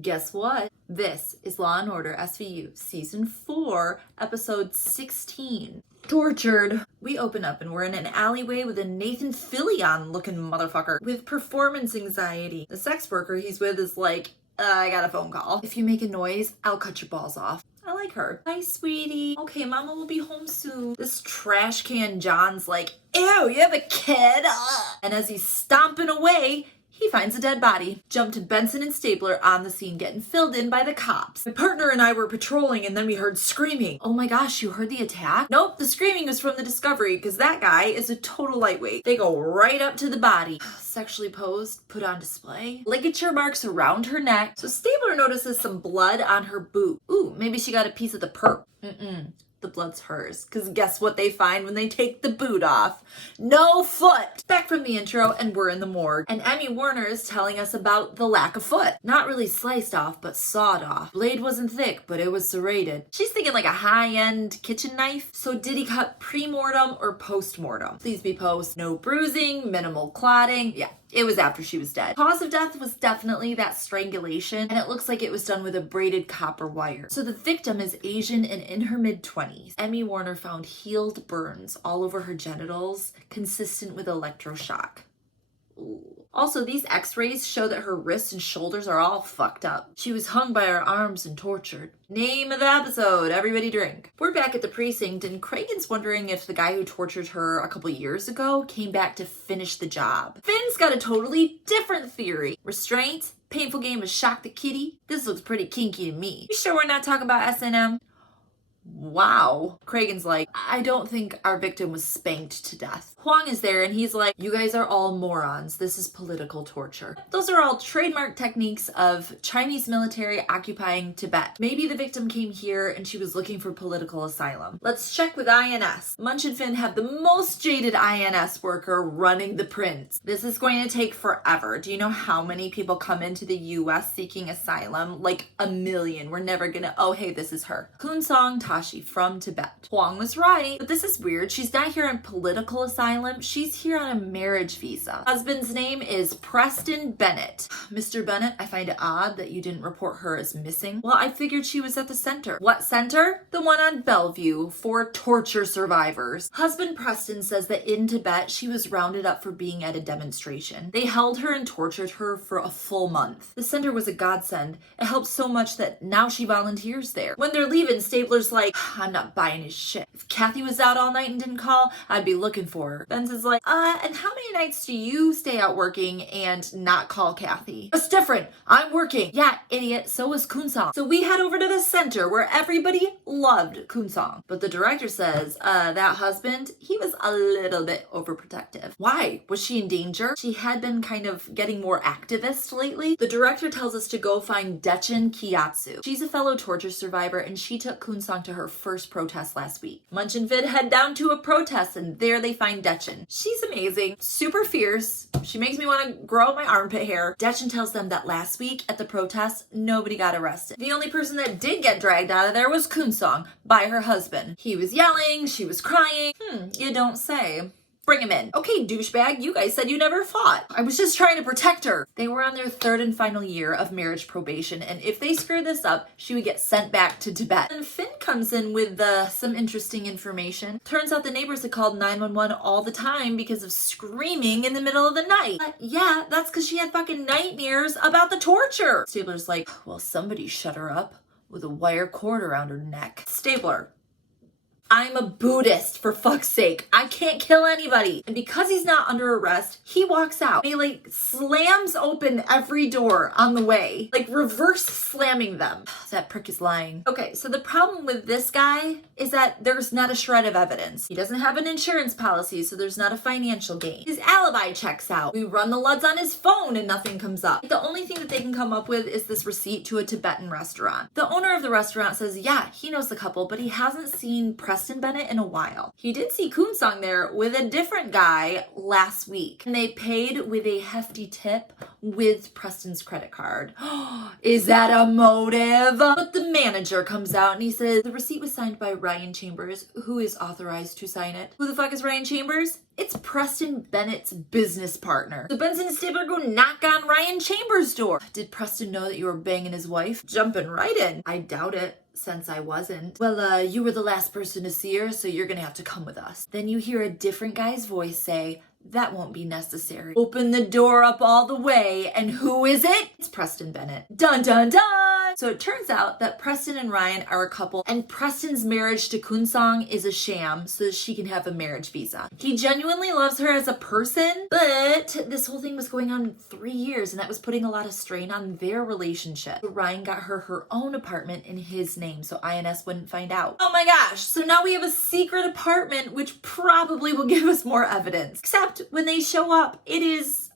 Guess what? This is Law & Order SVU Season 4, Episode 16. Tortured. We open up and we're in an alleyway with a Nathan Fillion-looking motherfucker with performance anxiety. The sex worker he's with is like, I got a phone call. If you make a noise, I'll cut your balls off. I like her. Hi, sweetie. Okay, mama will be home soon. This trash can John's like, ew, you have a kid? Ugh. And as he's stomping away, he finds a dead body. Jump to Benson and Stabler on the scene getting filled in by the cops. My partner and I were patrolling and then we heard screaming. Oh my gosh, you heard the attack? Nope, the screaming was from the Discovery because that guy is a total lightweight. They go right up to the body. Sexually posed, put on display. Ligature marks around her neck. So Stabler notices some blood on her boot. Ooh, maybe she got a piece of the perp. The blood's hers. Because guess what they find when they take the boot off? No foot! Back from the intro, and we're in the morgue. And Emmy Warner is telling us about the lack of foot. Not really sliced off, but sawed off. Blade wasn't thick, but it was serrated. She's thinking like a high-end kitchen knife. So did he cut pre-mortem or post-mortem? Please be post. No bruising, minimal clotting. Yeah. It was after she was dead. Cause of death was definitely that strangulation, and it looks like it was done with a braided copper wire. So the victim is Asian and in her mid-20s. Emmy Warner found healed burns all over her genitals, consistent with electroshock. Ooh. Also, these x-rays show that her wrists and shoulders are all fucked up. She was hung by her arms and tortured. Name of the episode, everybody drink. We're back at the precinct and Cragen's wondering if the guy who tortured her a couple years ago came back to finish the job. Finn's got a totally different theory. Restraint, painful game of shock the kitty. This looks pretty kinky to me. You sure we're not talking about S&M? Wow. Cragen's like, I don't think our victim was spanked to death. Huang is there and he's like, you guys are all morons. This is political torture. Those are all trademark techniques of Chinese military occupying Tibet. Maybe the victim came here and she was looking for political asylum. Let's check with INS. Munch and Finn have the most jaded INS worker running the prints. This is going to take forever. Do you know how many people come into the US seeking asylum? Like 1 million. We're never gonna, oh hey, this is her. Touchy from Tibet. Huang was right, but this is weird. She's not here on political asylum. She's here on a marriage visa. Husband's name is Preston Bennett. Mr. Bennett, I find it odd that you didn't report her as missing. Well, I figured she was at the center. What center? The one on Bellevue for torture survivors. Husband Preston says that in Tibet, she was rounded up for being at a demonstration. They held her and tortured her for a full month. The center was a godsend. It helped so much that now she volunteers there. When they're leaving, Stabler's like, I'm not buying his shit. If Kathy was out all night and didn't call, I'd be looking for her. Benz is like, and how many nights do you stay out working and not call Kathy? It's different. I'm working. Yeah, idiot. So was Kunsong. So we head over to the center where everybody loved Kunsong. But the director says, that husband, he was a little bit overprotective. Why? Was she in danger? She had been kind of getting more activist lately. The director tells us to go find Dechen Kiyatsu. She's a fellow torture survivor and she took Kunsong to her first protest last week. Munch and Vid head down to a protest and there they find Dechen. She's amazing, super fierce. She makes me want to grow out my armpit hair. Dechen tells them that last week at the protest, nobody got arrested. The only person that did get dragged out of there was Kunsong by her husband. He was yelling, she was crying. You don't say. Bring him in. Okay, douchebag, you guys said you never fought. I was just trying to protect her. They were on their 3rd and final year of marriage probation, and if they screwed this up, she would get sent back to Tibet. And Finn comes in with some interesting information. Turns out the neighbors had called 911 all the time because of screaming in the middle of the night. Yeah, that's because she had fucking nightmares about the torture. Stabler's like, well, somebody shut her up with a wire cord around her neck. Stabler, I'm a Buddhist, for fuck's sake. I can't kill anybody. And because he's not under arrest, he walks out. And he slams open every door on the way. Reverse slamming them. That prick is lying. Okay, so the problem with this guy is that there's not a shred of evidence. He doesn't have an insurance policy, so there's not a financial gain. His alibi checks out. We run the LUDs on his phone and nothing comes up. The only thing that they can come up with is this receipt to a Tibetan restaurant. The owner of the restaurant says, yeah, he knows the couple, but he hasn't seen Preston Bennett in a while. He did see Kunsong there with a different guy last week, and they paid with a hefty tip with Preston's credit card. Is that a motive? But the manager comes out and he says the receipt was signed by Ryan Chambers, who is authorized to sign it. Who the fuck is Ryan Chambers? It's Preston Bennett's business partner. So Benson and Stabler go knock on Ryan Chambers' door. Did Preston know that you were banging his wife? Jumping right in. I doubt it, since I wasn't. Well, you were the last person to see her, so you're gonna have to come with us. Then you hear a different guy's voice say, that won't be necessary. Open the door up all the way, and who is it? It's Preston Bennett. Dun dun dun! So it turns out that Preston and Ryan are a couple, and Preston's marriage to Kunsong is a sham so that she can have a marriage visa. He genuinely loves her as a person, but this whole thing was going on 3 years, and that was putting a lot of strain on their relationship. So Ryan got her own apartment in his name so INS wouldn't find out. Oh my gosh, so now we have a secret apartment, which probably will give us more evidence. Except when they show up, it is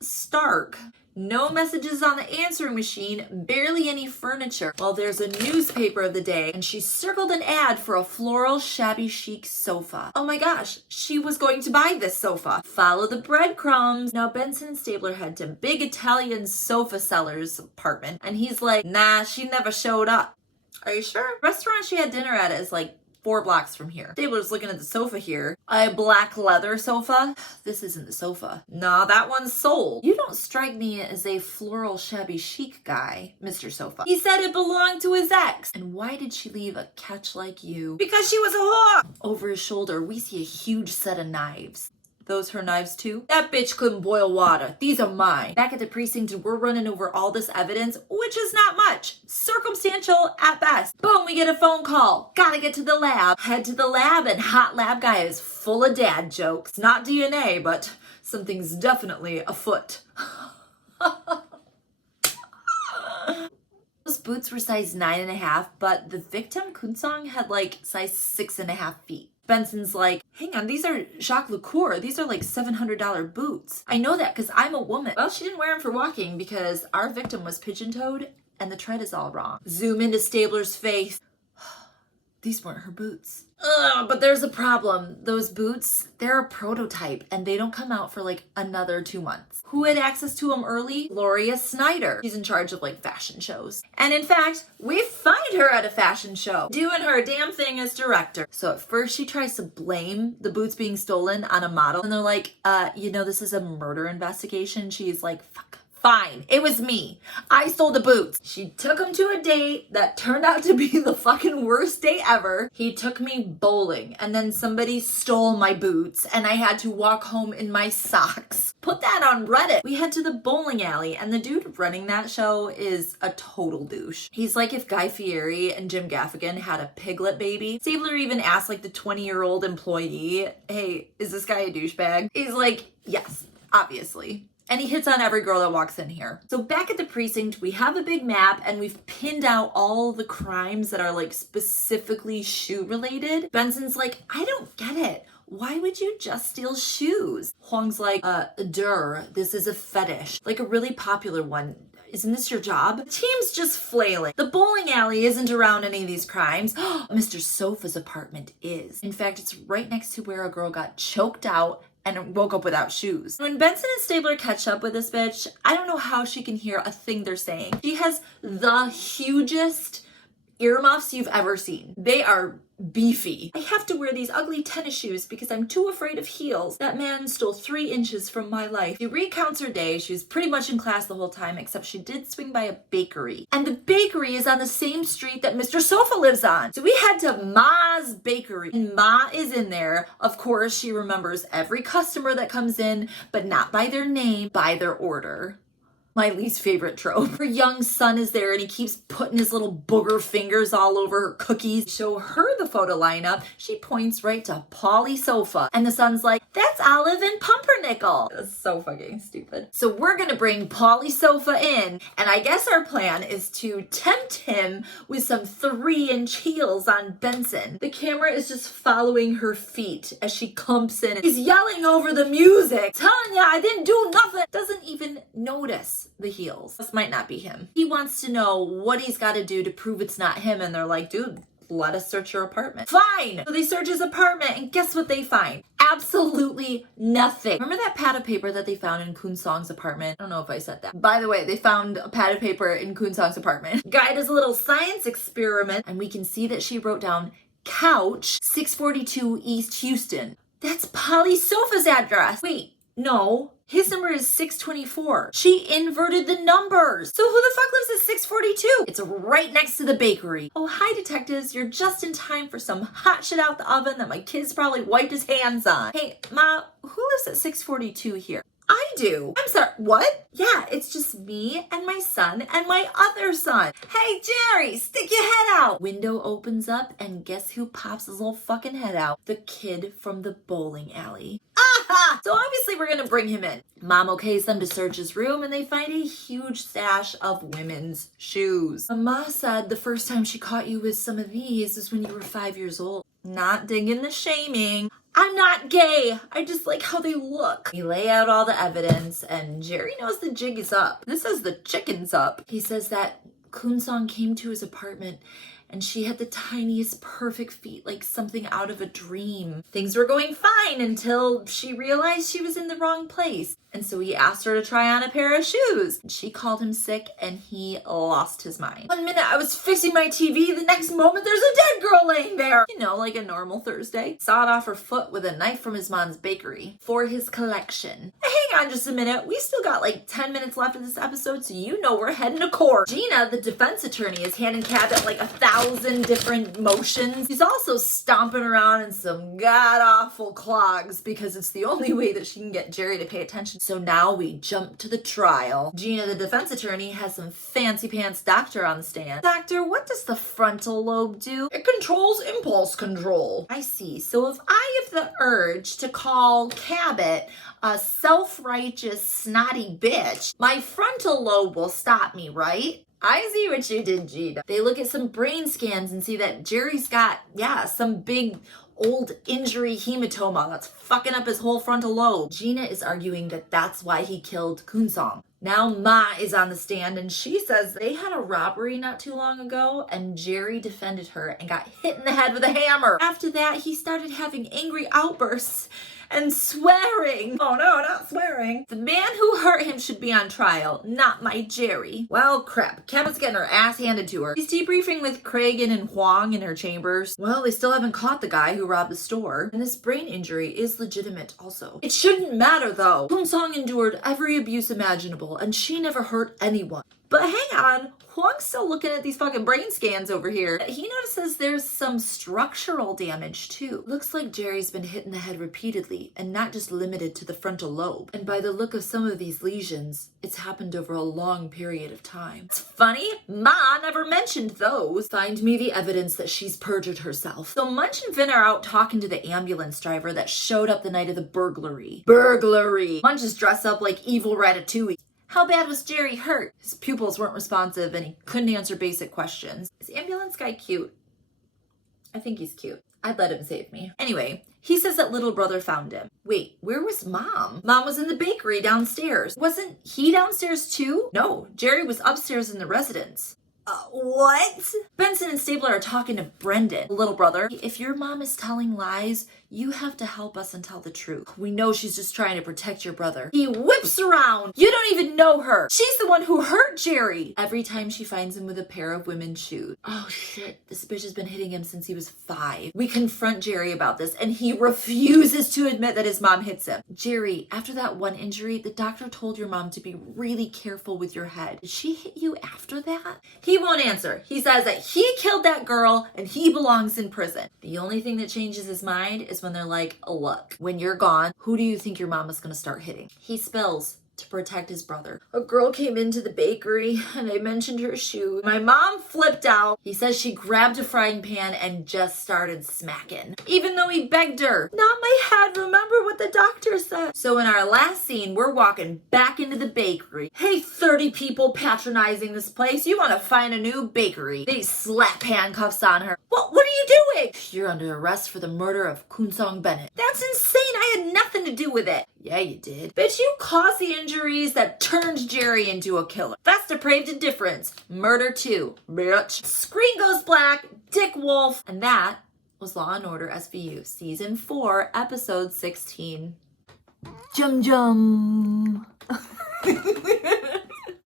stark. No messages on the answering machine, barely any furniture. Well, there's a newspaper of the day, and she circled an ad for a floral shabby chic sofa. Oh my gosh, she was going to buy this sofa. Follow the breadcrumbs. Now Benson and Stabler head to big Italian sofa seller's apartment, and he's like, nah, she never showed up. Are you sure? The restaurant she had dinner at is like 4 blocks from here. Stabler's looking at the sofa here. A black leather sofa? This isn't the sofa. Nah, that one's sold. You don't strike me as a floral shabby chic guy, Mr. Sofa. He said it belonged to his ex. And why did she leave a catch like you? Because she was a whore! Over his shoulder, we see a huge set of knives. Those her knives too? That bitch couldn't boil water. These are mine. Back at the precinct, we're running over all this evidence, which is not much. Circumstantial at best. Boom, we get a phone call. Gotta get to the lab. Head to the lab, and hot lab guy is full of dad jokes. Not DNA, but something's definitely afoot. Those boots were size 9.5, but the victim, Kunsong, had like size 6.5 feet. Benson's like, hang on, these are Jacques Lecour. These are like $700 boots. I know that because I'm a woman. Well, she didn't wear them for walking because our victim was pigeon-toed and the tread is all wrong. Zoom into Stabler's face. These weren't her boots. Ugh, but there's a problem. Those boots, they're a prototype and they don't come out for like another 2 months. Who had access to them early? Gloria Snyder. She's in charge of like fashion shows. And in fact, we find her at a fashion show doing her damn thing as director. So at first she tries to blame the boots being stolen on a model. And they're like, this is a murder investigation. She's like, fuck. Fine, it was me. I stole the boots. She took him to a date that turned out to be the fucking worst date ever. He took me bowling and then somebody stole my boots and I had to walk home in my socks. Put that on Reddit. We head to the bowling alley and the dude running that show is a total douche. He's like if Guy Fieri and Jim Gaffigan had a piglet baby. Stabler even asked like the 20-year-old employee, hey, is this guy a douchebag? He's like, yes, obviously. And he hits on every girl that walks in here. So back at the precinct, we have a big map and we've pinned out all the crimes that are like specifically shoe related. Benson's like, I don't get it. Why would you just steal shoes? Huang's like, this is a fetish. Like a really popular one. Isn't this your job? The team's just flailing. The bowling alley isn't around any of these crimes. Mr. Sofa's apartment is. In fact, it's right next to where a girl got choked out and woke up without shoes. When Benson and Stabler catch up with this bitch, I don't know how she can hear a thing they're saying. She has the hugest earmuffs you've ever seen. They are beefy. I have to wear these ugly tennis shoes because I'm too afraid of heels. That man stole 3 inches from my life. She recounts her day. She was pretty much in class the whole time, except she did swing by a bakery. And the bakery is on the same street that Mr. Sofa lives on. So we head to Ma's bakery. And Ma is in there. Of course, she remembers every customer that comes in, but not by their name, by their order. My least favorite trope. Her young son is there and he keeps putting his little booger fingers all over her cookies. Show her the photo lineup. She points right to Polly Sofa. And the son's like, that's Olive and Pumpernickel. That's so fucking stupid. So we're gonna bring Polly Sofa in. And I guess our plan is to tempt him with some 3-inch heels on Benson. The camera is just following her feet as she clumps in. He's yelling over the music. Telling ya I didn't do nothing. Doesn't even notice the heels. This might not be him. He wants to know what he's got to do to prove it's not him, and they're like, dude, let us search your apartment. Fine! So they search his apartment, and guess what they find? Absolutely nothing. Remember that pad of paper that they found in Kun Song's apartment? I don't know if I said that. By the way, they found a pad of paper in Kun Song's apartment. Guy does a little science experiment, and we can see that she wrote down couch 642 East Houston. That's Polly Sofa's address. Wait, no. His number is 624. She inverted the numbers. So who the fuck lives at 642? It's right next to the bakery. Oh, hi detectives. You're just in time for some hot shit out the oven that my kid's probably wiped his hands on. Hey, Ma, who lives at 642 here? I do. I'm sorry, what? Yeah, it's just me and my son and my other son. Hey, Jerry, stick your head out. Window opens up and guess who pops his little fucking head out? The kid from the bowling alley. Aha! So obviously we're gonna bring him in. Mom okays them to search his room and they find a huge stash of women's shoes. Ma said the first time she caught you with some of these is when you were 5 years old. Not digging the shaming. I'm not gay. I just like how they look. We lay out all the evidence and Jerry knows the jig is up. This is the chicken's up. He says that Kun Song came to his apartment and she had the tiniest perfect feet, like something out of a dream. Things were going fine until she realized she was in the wrong place. And so he asked her to try on a pair of shoes. She called him sick and he lost his mind. 1 minute I was fixing my TV, the next moment there's a dead girl laying there. You know, like a normal Thursday. Sawed off her foot with a knife from his mom's bakery for his collection. Hang on just a minute. We still got like 10 minutes left of this episode, so you know we're heading to court. Gina, the defense attorney, is handicapped at like 1,000 different motions. She's also stomping around in some god-awful clogs because it's the only way that she can get Jerry to pay attention. So now we jump to the trial. Gina, the defense attorney, has some fancy pants doctor on the stand. Doctor, what does the frontal lobe do? It controls impulse control. I see. So if I have the urge to call Cabot a self-righteous snotty bitch, my frontal lobe will stop me, right? I see what you did, Gina. They look at some brain scans and see that Jerry's got, some big old injury hematoma that's fucking up his whole frontal lobe. Gina is arguing that that's why he killed Kun Song. Now Ma is on the stand and she says they had a robbery not too long ago and Jerry defended her and got hit in the head with a hammer. After that, he started having angry outbursts and swearing. Oh no, not swearing. The man who hurt him should be on trial, not my Jerry. Well, crap. Cabot's getting her ass handed to her. She's debriefing with Cragen and Huang in her chambers. Well, they still haven't caught the guy who robbed the store. And this brain injury is legitimate also. It shouldn't matter though. Kun Song endured every abuse imaginable and she never hurt anyone. But hang on, Huang's still looking at these fucking brain scans over here. He notices there's some structural damage too. Looks like Jerry's been hit in the head repeatedly and not just limited to the frontal lobe. And by the look of some of these lesions, it's happened over a long period of time. It's funny, Ma never mentioned those. Find me the evidence that she's perjured herself. So Munch and Vin are out talking to the ambulance driver that showed up the night of the burglary. Burglary! Munch is dressed up like evil Ratatouille. How bad was Jerry hurt? His pupils weren't responsive and he couldn't answer basic questions. Is ambulance guy cute? I think he's cute. I'd let him save me. Anyway, he says that little brother found him. Wait, where was Mom? Mom was in the bakery downstairs. Wasn't he downstairs too? No, Jerry was upstairs in the residence. What? Benson and Stabler are talking to Brendan. Little brother, if your mom is telling lies, you have to help us and tell the truth. We know she's just trying to protect your brother. He whips around. You don't even know her. She's the one who hurt Jerry. Every time she finds him with a pair of women's shoes. Oh shit, this bitch has been hitting him since he was 5. We confront Jerry about this and he refuses to admit that his mom hits him. Jerry, after that one injury, the doctor told your mom to be really careful with your head. Did she hit you after that? He won't answer. He says that he killed that girl and he belongs in prison. The only thing that changes his mind is when they're like, look, when you're gone, who do you think your mom is going to start hitting? He spills to protect his brother. A girl came into the bakery and I mentioned her shoe. My mom flipped out. He says she grabbed a frying pan and just started smacking. Even though he begged her. Not my head, remember what the doctor said. So in our last scene, we're walking back into the bakery. Hey, 30 people patronizing this place. You want to find a new bakery. They slap handcuffs on her. What are you doing? You're under arrest for the murder of Kun Song Bennett. That's insane. I had nothing to do with it. Yeah, you did. Bitch, you caused the injuries that turned Jerry into a killer. That's depraved indifference. Murder too, bitch. Screen goes black. dick wolf. And that was Law & Order SVU Season 4, Episode 16. Jum jum.